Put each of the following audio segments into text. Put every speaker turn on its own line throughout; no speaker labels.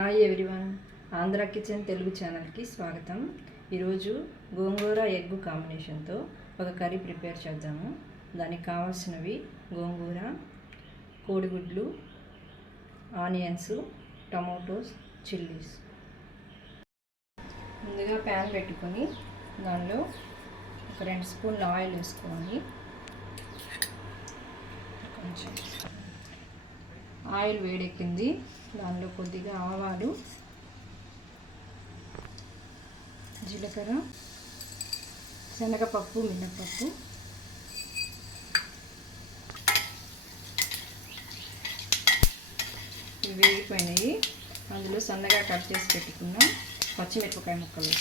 Hi everyone Andhra kitchen Telugu ఛానల్కి స్వాగతం. ఈరోజు గోంగూర ఎగ్ కాంబినేషన్తో ఒక కర్రీ ప్రిపేర్ చేద్దాము. దానికి కావాల్సినవి గోంగూర కోడిగుడ్లు ఆనియన్స్ టమాటోస్ చిల్లీస్. ముందుగా ప్యాన్ పెట్టుకొని దానిలో ఒక రెండు స్పూన్లు ఆయిల్ వేసుకోవాలి కొంచెం ఆయిల్ వేడెక్కింది. దానిలో కొద్దిగా ఆవాలు జీలకర్ర శనగపప్పు మినపప్పు ఇవి వేగిపోయినాయి. అందులో సన్నగా కట్ చేసి పెట్టుకున్న. పచ్చిమిరపకాయ ముక్కలు.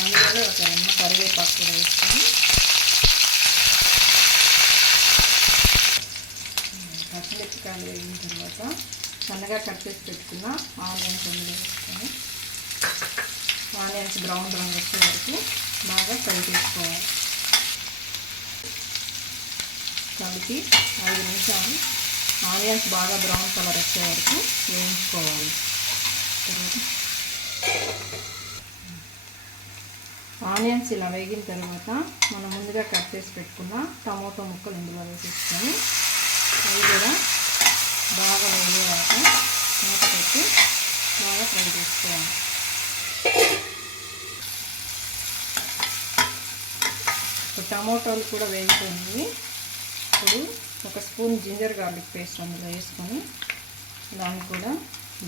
అందులో ఒక రెమ్మ కరివేపాకు కూడా వేసుకొని పచ్చిమిరపకాయలు వేగిన తర్వాత సన్నగా కట్ చేసి పెట్టుకున్న ఆనియన్స్ అందులో వేసుకొని ఆనియన్స్ బ్రౌన్ బ్రౌన్ వచ్చే వరకు బాగా ఫ్రై చేసుకోవాలి. కలిపి ఐదు నిమిషాలు ఆనియన్స్ బాగా బ్రౌన్ కలర్ వచ్చే వరకు వేయించుకోవాలి. తర్వాత ఆనియన్స్ ఇలా వేగిన తర్వాత మనం ముందుగా కట్ చేసి పెట్టుకున్న టమోటో ముక్కలు ఇందులో వేసేసుకొని అవి కూడా బాగా వేగేదాక మూత పెట్టి బాగా ఫ్రై చేసుకోవాలి. ఇప్పుడు టమాటోలు కూడా వేగిపోయింది ఇప్పుడు ఒక స్పూన్ జింజర్ గార్లిక్ పేస్ట్ అందులో వేసుకొని దాన్ని కూడా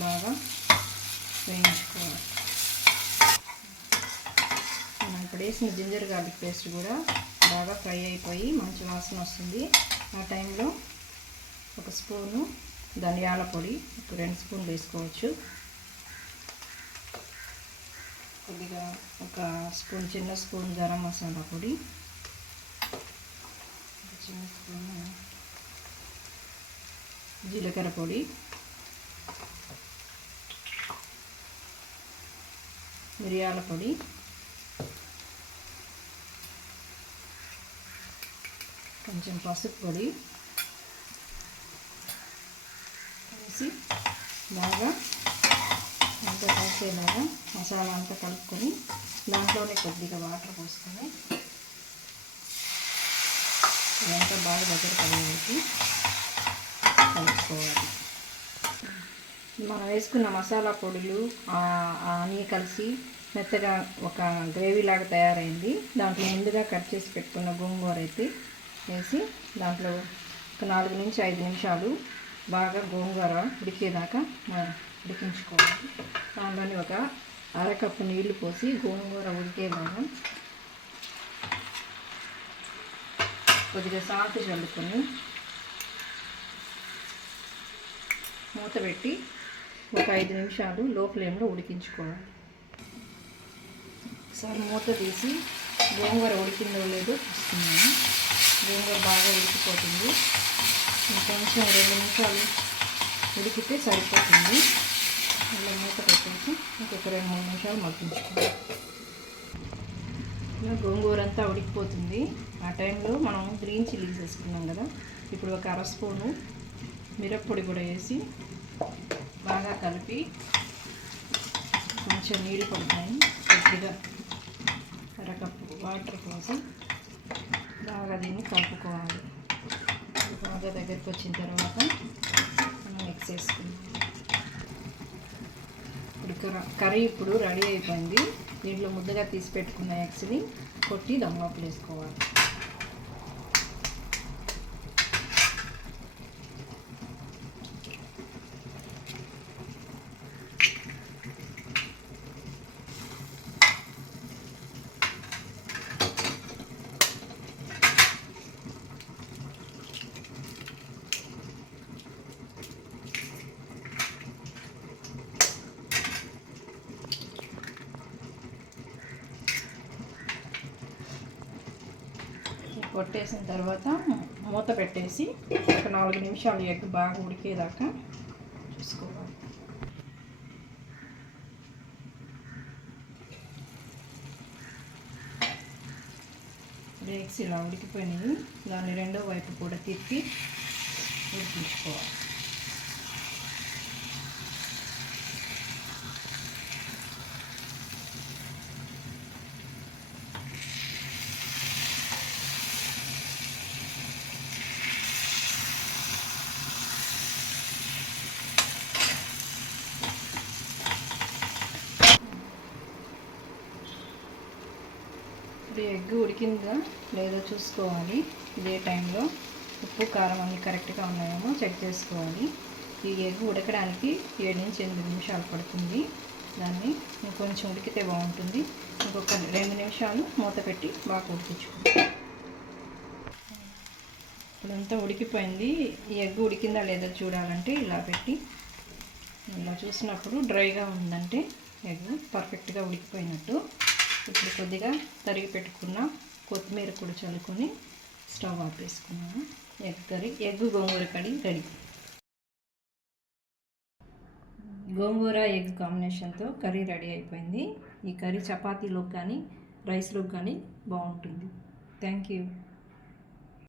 బాగా వేయించుకోవాలి. మనం ఇప్పుడు వేసిన జింజర్ గార్లిక్ పేస్ట్ కూడా బాగా ఫ్రై అయిపోయి మంచి వాసన వస్తుంది. ఆ టైంలో ఒక స్పూను ధనియాల పొడి ఒక రెండు స్పూన్లు వేసుకోవచ్చు. కొద్దిగా ఒక స్పూన్ చిన్న స్పూన్ గరం మసాలా పొడి. చిన్న స్పూన్ జీలకర్ర పొడి. మిరియాల పొడి. కొంచెం పసుపు పొడి. వేసి బాగా అంతా కలిసేలాగా మసాలా అంతా కలుపుకొని దాంట్లోనే కొద్దిగా వాటర్ పోసుకొని ఇదంతా బాగా దగ్గర కలిగి కలుపుకోవాలి. మనం వేసుకున్న మసాలా పొడులు అన్నీ కలిసి మెత్తగా ఒక గ్రేవీ లాగా తయారైంది. దాంట్లో ముందుగా కట్ చేసి పెట్టుకున్న గోంగూర అయితే వేసి దాంట్లో ఒక నాలుగు నుంచి ఐదు నిమిషాలు బాగా గోంగూర ఉడికేదాకా ఉడికించుకోవాలి. దానిలోని ఒక అరకప్పు నీళ్ళు పోసి గోంగూర ఉడికేదాకా కొద్దిగా సాల్ట్ చల్లుకొని మూత పెట్టి ఒక ఐదు నిమిషాలు లో ఫ్లేమ్లో ఉడికించుకోవాలి. ఒకసారి మూత తీసి గోంగూర ఉడికిందో లేదో చూస్తున్నాను. గోంగూర బాగా ఉడికిపోతుంది. కొంచెం రెండు నిమిషాలు ఉడికితే సరిపోతుంది. అలా మూత పెట్టేసి ఇంకొక రెండు మూడు నిమిషాలు మగ్గించుకోవాలి. ఇలా గోంగూర అంతా ఉడికిపోతుంది. ఆ టైంలో మనం గ్రీన్ చిల్లీస్ వేసుకున్నాం కదా ఇప్పుడు ఒక అర స్పూను మిరప్పొడి కూడా వేసి బాగా కలిపి కొంచెం నీళ్ళు పడతాయి. కొద్దిగా అరకప్పు వాటర్ కోసం బాగా దీన్ని కలుపుకోవాలి. బాగా దగ్గరికి వచ్చిన తర్వాత మనం మిక్స్ చేసుకుందాం. ఇప్పుడు కర్రీ ఇప్పుడు రెడీ అయిపోయింది. దీంట్లో ముద్దగా తీసి పెట్టుకున్న ఎగ్స్ని కొట్టి దమ్మాపులు వేసుకోవాలి. కొట్టేసిన తర్వాత మూత పెట్టేసి ఒక నాలుగు నిమిషాలు ఎగ్ బాగా ఉడికేదాకా చూసుకోవాలి. ఎగ్స్ ఇలా ఉడికిపోయినాయి. దాన్ని రెండో వైపు కూడా తిప్పి ఉడికించుకోవాలి. ఇప్పుడు ఎగ్ ఉడికిందా లేదో చూసుకోవాలి. ఇదే టైంలో ఉప్పు కారం అన్నీ కరెక్ట్గా ఉన్నాయేమో చెక్ చేసుకోవాలి. ఈ ఎగ్ ఉడకడానికి ఏడు నుంచి ఎనిమిది నిమిషాలు పడుతుంది. దాన్ని ఇంకొంచెం ఉడికితే బాగుంటుంది. ఇంకొక రెండు నిమిషాలు మూత పెట్టి బాగా ఉడికించుకుంటాం ఇప్పుడంతా ఉడికిపోయింది. ఈ ఎగ్ ఉడికిందా లేదా చూడాలంటే ఇలా పెట్టి ఇలా చూసినప్పుడు డ్రైగా ఉందంటే ఎగ్ పర్ఫెక్ట్గా ఉడికిపోయినట్టు. ఇప్పుడు కొద్దిగా తరిగి పెట్టుకున్న కొత్తిమీర కూడా చల్లుకొని స్టవ్ ఆపేసుకున్నాను ఎగ్ కర్రీ ఎగ్ గోంగూర కర్రీ రెడీ. గోంగూర ఎగ్ కాంబినేషన్తో కర్రీ రెడీ అయిపోయింది. ఈ కర్రీ చపాతీలోకి కానీ రైస్లోకి కానీ బాగుంటుంది. Thank you.